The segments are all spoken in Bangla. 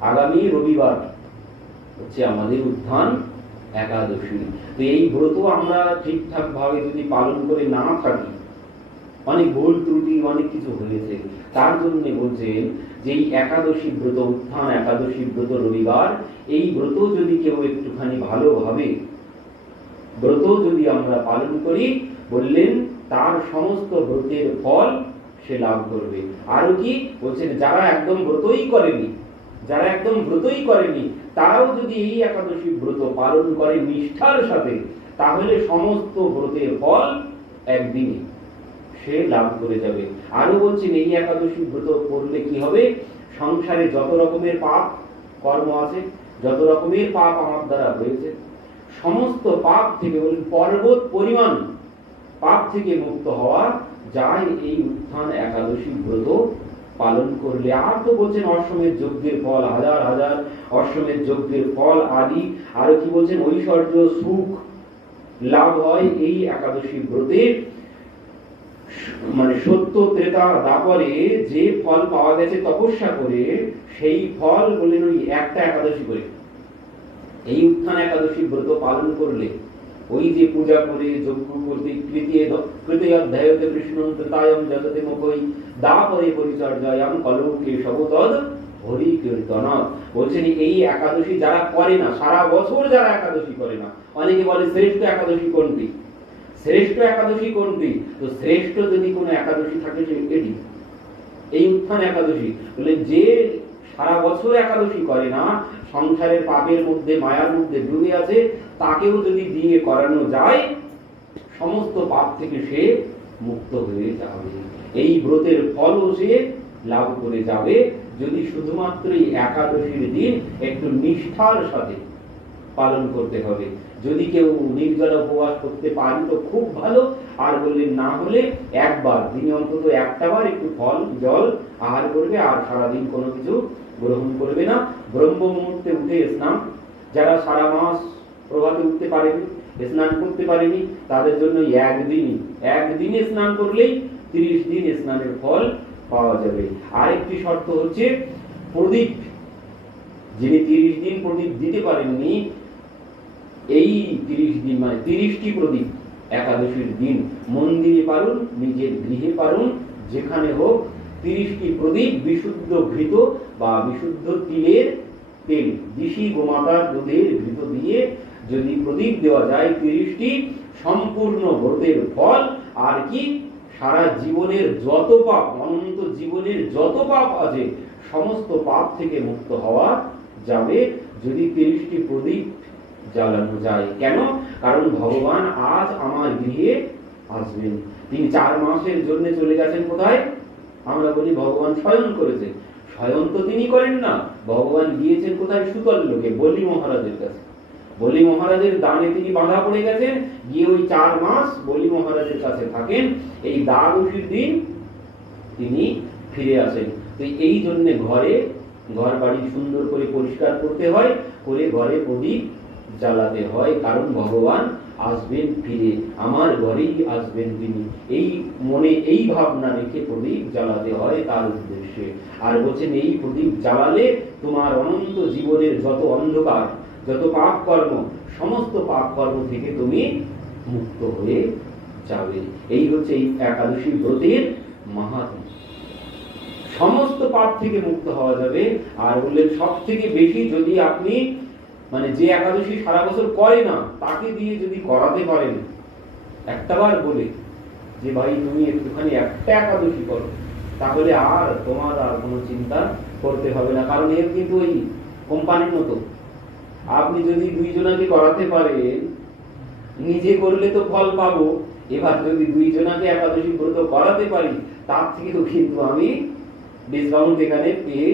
আগামী রবিবার হচ্ছে আমাদের উত্থান একাদশী। তো এই ব্রত আমরা ঠিকঠাক ভাবে যদি পালন করে না থাকি, অনেক ভুল ত্রুটি, অনেক কিছু হয়েছে, তার জন্য বলছেন যে এই একাদশী ব্রত, উত্থান একাদশী ব্রত রবিবার, এই ব্রত যদি কেউ একটুখানি ভালোভাবে ব্রত যদি আমরা পালন করি, বললেন তার সমস্ত ব্রতের ফল সে লাভ করবে। আরও কি? বলছেন যারা একদম ব্রতই করেনি যারা একদম ব্রতই করেনি, তারাও যদি এই একাদশী ব্রত পালন করে নিষ্ঠার সাথে, তাহলে সমস্ত ব্রতের ফল একদিনই সে লাভ করে যাবে। আরও বলছেন, এই একাদশী ব্রত করলে কি হবে? সংসারে যত রকমের পাপ কর্ম আছে, যত রকমের পাপ আমার দ্বারা হয়েছে, সমস্ত পাপ থেকে বলুন পর্বত পরিমাণ পাপ থেকে মুক্ত হওয়া যায় এই উত্থান একাদশী ব্রত পালন করলে আর তো বলছেন অশ্বমের যজ্ঞের ফল, হাজার হাজার অশ্বমের যজ্ঞের ফল আদি। আরও কি বলছেন? ঐশ্বর্য সুখ লাভ হয় এই একাদশী ব্রতে। মানে সত্য ত্রেতা দাপরে যে ফল পাওয়া গেছে তপস্যা করে, সেই ফল বললেন ওই একটা একাদশী করে। এই উত্থান একাদশী ব্রত পালন করলে ওই যে পূজা করে যজ্ঞ করতে তৃতীয় তৃতীয় অধ্যায়তে ত্রেতায়ম জগতে মুখই। দাপরে পরিচর্যায়াম কলঙ্কে সবতদ হরি কীর্তন বলছেন এই একাদশী যারা করে না, সারা বছর যারা একাদশী করে না, অনেকে বলে শ্রেষ্ঠ একাদশী কোনটি? শ্রেষ্ঠ একাদশী কোনটি? তো শ্রেষ্ঠ যদি কোনো একাদশী থাকে সে এটি। এই উত্থান একাদশী। বলে যে সারা বছর একাদশী করে না। সংসারের পাপের মধ্যে, মায়ার মধ্যে ডুবে আছে। তাকেও যদি দিয়ে করানো যায়, সমস্ত পাপ থেকে সে মুক্ত হয়ে যাবে। এই ব্রতের ফলও সে লাভ করে যাবে। যদি শুধুমাত্র এই একাদশীর দিন একটু নিষ্ঠার সাথে পালন করতে হবে। যদি কেউ নির্জল উপবাস করতে পারেন তো খুব ভালো। আর বললেন, না হলে একবার, দিনে অন্তত একটা বার একটু ফল, জল, আহার করবে, আর সারাদিন কোনো কিছু গ্রহণ করবে না। ব্রহ্ম মুহূর্তে উঠে স্নান। যারা সারা মাস প্রভাতে উঠতে পারেনি, স্নান করতে পারেনি, তাদের জন্য একদিনই, একদিনে স্নান করলেই তিরিশ দিন স্নানের ফল পাওয়া যাবে। আরেকটি শর্ত হচ্ছে প্রদীপ। যিনি তিরিশ দিন প্রদীপ দিতে পারেননি এই তিরিশ দিন মানে তিরিশটি প্রদীপ, একাদশীর দিন, মন্দিরে পারুন, নিজের গৃহে পারুন, যেখানে হোক তিরিশটি প্রদীপ বিশুদ্ধ ঘৃত বা বিশুদ্ধ তিলের তেল, দিশি গোমাতার দুধের ঘৃত দিয়ে যদি প্রদীপ দেওয়া যায় তিরিশটি, সম্পূর্ণ ব্রতের ফল, আর কি? সারা জীবনের যত পাপ, অনন্ত জীবনের যত পাপ আছে, সমস্ত পাপ থেকে মুক্ত হওয়া যাবে। যদি তিরিশটি প্রদীপ জ্বালানো যায় কেন? কারণ ভগবান আজ আমার গৃহে আসবেন। তিনি চার মাসের জন্য চলে গেছেন কোথায়? আমরা বলি ভগবান শয়ন করেছে। শয়ন তো তিনি করেন না। ভগবান গিয়েছেন কোথায়? সুতল লোকে, বলি মহারাজের কাছে। বলি মহারাজের দানে তিনি বাঁধা পড়ে গেছেন। গিয়ে ওই চার মাস বলি মহারাজের কাছে থাকেন। এই দ্বাদশীর দিন তিনি ফিরে আসেন। তো এই জন্য ঘরে ঘর বাড়ি সুন্দর করে পরিষ্কার করতে হয়। করে ঘরে প্রদীপ জ্বালাতে হয়, কারণ ভগবান আসবেন ফিরে, আমার ঘরেই আসবেন তিনি। এই মনে, এই ভাবনা রেখে প্রদীপ জ্বালাতে হয় তার উদ্দেশ্যে। আর বলছেন, এই প্রদীপ জ্বালালে তোমার অনন্ত জীবনের যত অন্ধকার, যত পাপ কর্ম সমস্ত পাপ কর্ম থেকে তুমি মুক্ত হয়ে যাবে। এই হচ্ছে এই একাদশী ব্রতের মাহাত্ম। সমস্ত পাপ থেকে মুক্ত হওয়া যাবে। আর বললেন সব থেকে বেশি যদি আপনি মানে যে একাদশী সারা বছর করে না, তাকে দিয়ে যদি করাতে পারেন, একটাবার বলে যে, ভাই, তুমি একটুখানি একটা একাদশী করো, তাহলে আর তোমার আর কোনো চিন্তা করতে হবে না। কারণ এর কিন্তু ওই কোম্পানির মতো। আপনি যদি দুইজনাকে করাতে পারেন, নিজে করলে তো ফল পাবো, এবার যদি দুইজনাকে একাদশী ব্রত করাতে পারি, তার থেকেও কিন্তু আমি ডিসকাউন্ট এখানে পেয়ে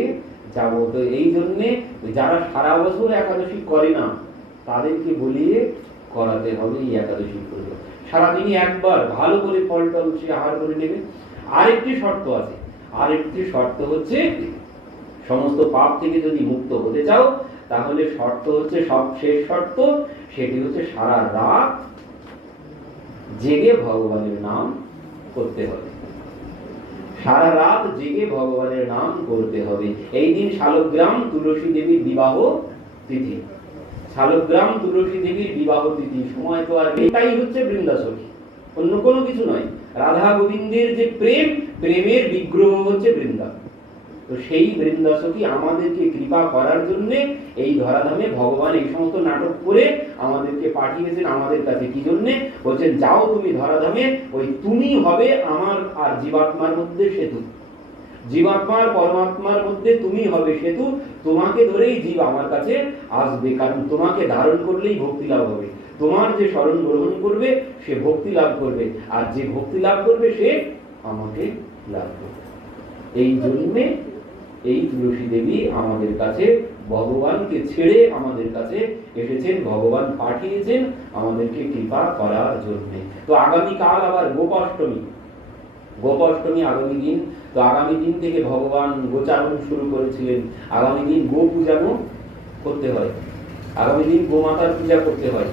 যাব। তো এই জন্যে যারা সারা বছর একাদশী করে না, তাদেরকে বলিয়ে করাতে হবে এই একাদশী ব্রত সারাদিনই একবার ভালো করে ফলটা উঠে আহার করে নেবে। আরেকটি শর্ত আছে। আরেকটি শর্ত হচ্ছে, সমস্ত পাপ থেকে যদি মুক্ত হতে চাও, তাহলে শর্ত হচ্ছে সব শেষ শর্ত, সেটি হচ্ছে সারা রাত জেগে ভগবানের নাম করতে হবে। সারা রাত জেগে ভগবানের নাম করতে হবে। এই দিন শালগ্রাম তুলসী দেবীর বিবাহ তিথি। শালগ্রাম তুলসী দেবীর বিবাহ তিথি, সময় তো আর এটাই হচ্ছে বৃন্দাসখী অন্য কোনো কিছু নয়। রাধা গোবিন্দের যে প্রেম, প্রেমের বিগ্রহ হচ্ছে বৃন্দা তো সেই বৃন্দাসখী আমাদেরকে কৃপা করার জন্য এই ধরাধামে ভগবান এই সমস্ত নাটক করে আমাদেরকে পাঠিয়েছেন আমাদের কাছে। কি জন্যে? বলছেন, যাও তুমি ধরাধামে, ওই তুমি হবে আমার আর জীবাত্মার মধ্যে সেতু। জীবাত্মার পরমাত্মার মধ্যে তুমি হবে সেতু। তোমাকে ধরেই জীব আমার কাছে আসবে, কারণ তোমাকে ধারণ করলেই ভক্তি লাভ হবে। তোমার যে স্মরণ গ্রহণ করবে, সে ভক্তি লাভ করবে। আর যে ভক্তি লাভ করবে, সে আমাকে লাভ করবে। এই জন্যে এই তুলসী দেবী আমাদের কাছে ভগবানকে ছেড়ে আমাদের কাছে এসেছেন, ভগবান পাঠিয়েছেন, আমাদেরকে কৃপা করার জন্য। তো আগামী কাল আবার গোপাষ্টমী। গোপাষ্টমী আগামী দিন। তো আগামী দিন থেকে ভগবান গোচারণ শুরু করেছিলেন। আগামী দিন গো পূজানো করতে হয়। আগামী দিন গোমাতার পূজা করতে হয়।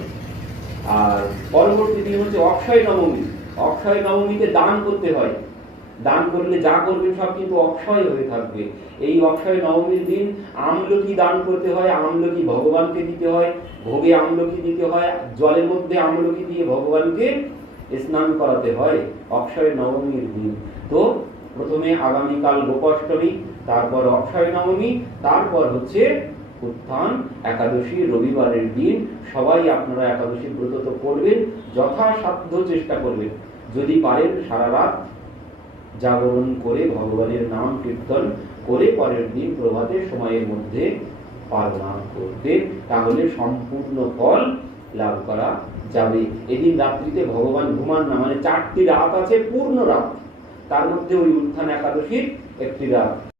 আর পরবর্তী দিন হচ্ছে অক্ষয় নবমী। অক্ষয় নবমীতে দান করতে হয়। দান করলে যা করবেন সব কিন্তু অক্ষয় হয়ে থাকবে। এই অক্ষয় নবমীর দিন আমলকি দান করতে হয়, আমলকি ভগবানকে দিতে হয়, ভোগে আমলকি দিতে হয়, জলের মধ্যে আমলকি দিয়ে ভগবানকে স্নান করাতে হয় অক্ষয় নবমীর দিন। তো প্রথমে আগামীকাল গোপাষ্টমী, তারপর অক্ষয় নবমী, তারপর হচ্ছে উত্থান একাদশী রবিবারের দিন। সবাই আপনারা একাদশী ব্রত তো করবেন, যথাসাধ্য চেষ্টা করবেন। যদি পারেন সারা রাত জাগরণ করে ভগবানের নাম কীর্তন করে পরের দিন প্রভাতের সময়ের মধ্যে পালন করতে, তাহলে সম্পূর্ণ ফল লাভ করা যাবে। এদিন রাত্রিতে ভগবান ঘুমান না মানে চারটি রাত আছে পূর্ণ রাত। তার মধ্যে ওই উত্থান একাদশীর একটি রাত।